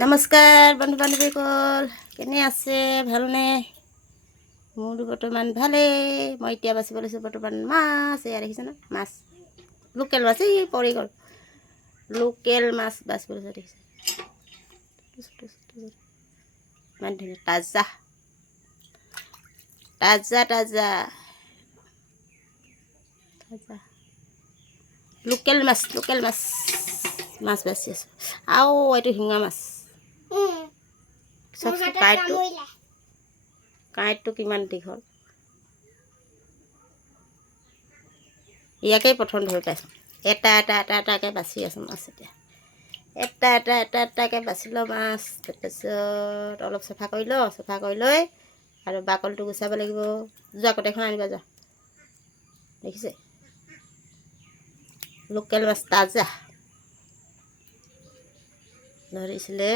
নমস্কাৰ বন্ধু বান্ধৱীসকল, কেনে আছে? ভালনে? মোৰতো বৰ্তমান ভালেই। মই এতিয়া বাচিব লৈছোঁ বৰ্তমান মাছ। এয়া দেখিছে ন, মাছ লোকেল মাছ। এই পৰি গ'ল। লোকেল মাছ বাচিব লৈছোঁ, দেখিছে? ইমান ধুনীয়া, তাজা তাজা তাজা তাজা লোকেল মাছ। লোকেল মাছ মাছ বাচি আছোঁ। আৰু এইটো শিঙা মাছ। চাওকচোন কাঁইটটো কিমান দীঘল। ইয়াকেই প্ৰথম ধৰি পাইছোঁ। এটা এটাকৈ বাচি আছোঁ মাছ। এতিয়া এটা এটাকৈ বাচি লওঁ মাছ। তাৰপিছত অলপ চাফা কৰি লওঁ। চাফা কৰি লৈ আৰু বাকলিটো গুচাব লাগিব। যোৱা কটাইখন আনিবা, যোৱা। দেখিছে? লোকেল মাছ তাজা ধৰিছিলে।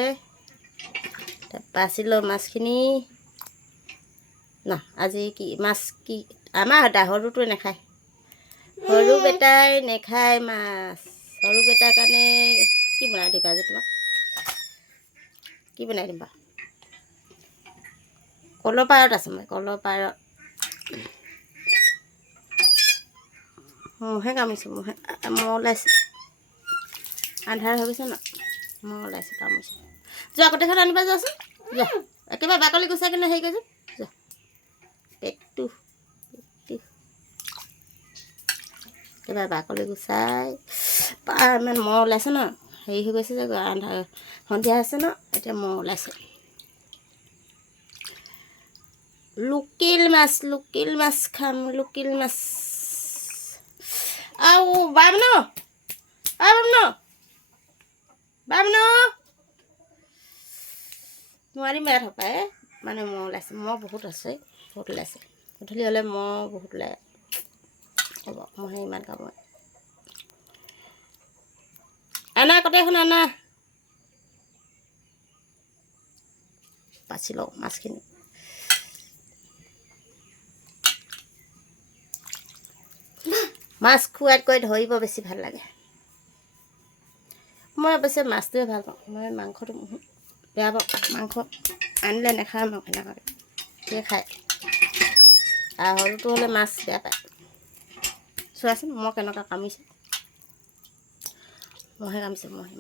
বাচি লওঁ মাছখিনি। না আজি কি মাছ? কি আমাৰ সৰুটোৱে নাখায়। সৰু বেটাই নেখায় মাছ। সৰু বেটাৰ কাৰণে কি বনাই দিবা আজি? তোমাক কি বনাই দিম বাৰু? কলৰ পাৰত আছে। মই কলৰ পাৰত মহে কামুৰিছে। মহ ওলাইছে। আন্ধাৰ হৈ গৈছে ন, মহ ওলাইছে, কামুৰিছে। যোৱা কটাইখন আনিবা, যোৱাচোন। যোৱা, একেবাৰে বাকলি গুচাই কিনে হেৰি কৰিছোঁ। যোৱা, পেটটো একেবাৰে বাকলি গুচাই। ইমান মহ ওলাইছে ন, হেৰি হৈ গৈছে যে, আন্ধাৰ সন্ধিয়া হৈছে ন, এতিয়া মহ ওলাইছে। লোকেল মাছ, লোকেল মাছ খাম। লোকেল মাছ। আৰু বামন নোৱাৰিম বেয়া থপাই। মানে মহ ওলাইছে। মহ বহুত আছে, বহুত ওলাইছে। গধূলি হ'লে মহ বহুত ওলাই। হ'ব, মহে ইমান কামোৰে। আনা কটাইখন আনা। বাচি লওঁ মাছখিনি। মাছ খোৱাতকৈ ধৰিব বেছি ভাল লাগে। মই অৱশ্যে মাছটোৱে ভাল পাওঁ। মই মাংসটো বেয়া পাওঁ। মাংস আনিলে নাখাওঁ। মই সেনেকুৱাকৈ সেই খায়। আৰু সৰুটো হ'লে মাছ বেয়া পায়। চোৱাচোন মই কেনেকুৱা কামুৰিছে। মহে কামুৰিছে, মহে।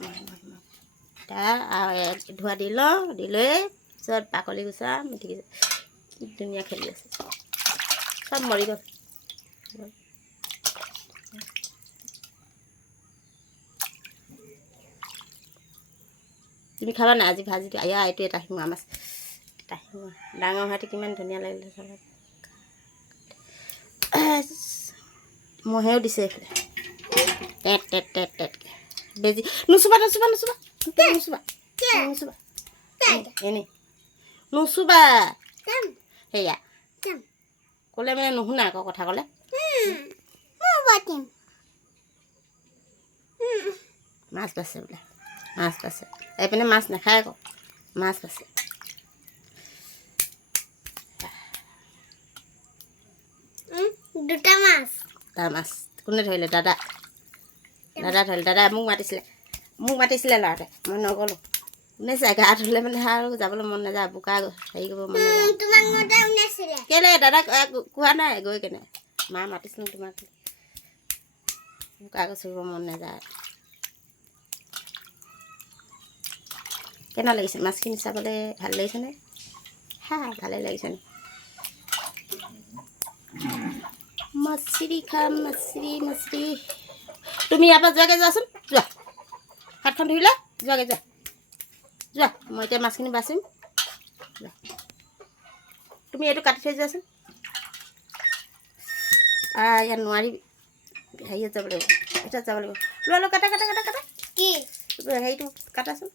এতিয়া ধোৱা দি লওঁ। দি লৈ পিছত বাকলি গুচাম। কি ধুনীয়া খেলি আছে। চব মৰি গ'ল। তুমি খাবা নাই আজি ভাজি? এইটো এটা শিঙা মাছ। এটা শিঙা ডাঙৰ হোৱাটো কিমান ধুনীয়া লাগিলে চাব। মহেও দিছে এইফালে। টেট বেজি। নুচুবা এনেই নুচুবা। সেয়া ক'লে মানে নুশুনা আকৌ কথা ক'লে। মাছ বাছে বোলে, মাছ বাছে। এইপিনে মাছ নাখায় আকৌ, মাছ বাছে। দুটা মাছ। কোনে ধৰিলে? দাদা ধৰিলে। দাদাই মোক মাতিছিলে ল'ৰাটোৱে। মই নগ'লোঁ। কোনে চাই গা ধুলে মানে আৰু যাবলৈ মন নাযায়। বোকা হেৰি কৰিব মন নাযায়। কেলৈ দাদাক কোৱা নাই গৈ কেনে? মা মাতিছিলোঁ তোমাক। বোকা গছৰিব মন নাযায়। কেনে লাগিছে মাছখিনি চাবলৈ? ভাল লাগিছেনে? ভালেই লাগিছেনে? মাছৰি খাম, মাছৰি। তুমি ইয়াৰ পৰা যোৱাচোন। যোৱা, হাতখন ধুই লোৱা। যোৱা। মই এতিয়া মাছখিনি বাচিম। যোৱা, তুমি এইটো কাটি থৈ যোৱাচোন। ইয়াত নোৱাৰিবি। হেৰিয়াত যাব লাগিব। এটাত যাব লাগিব। লোৱা, কাটা। কি হেৰিটো কাটাচোন।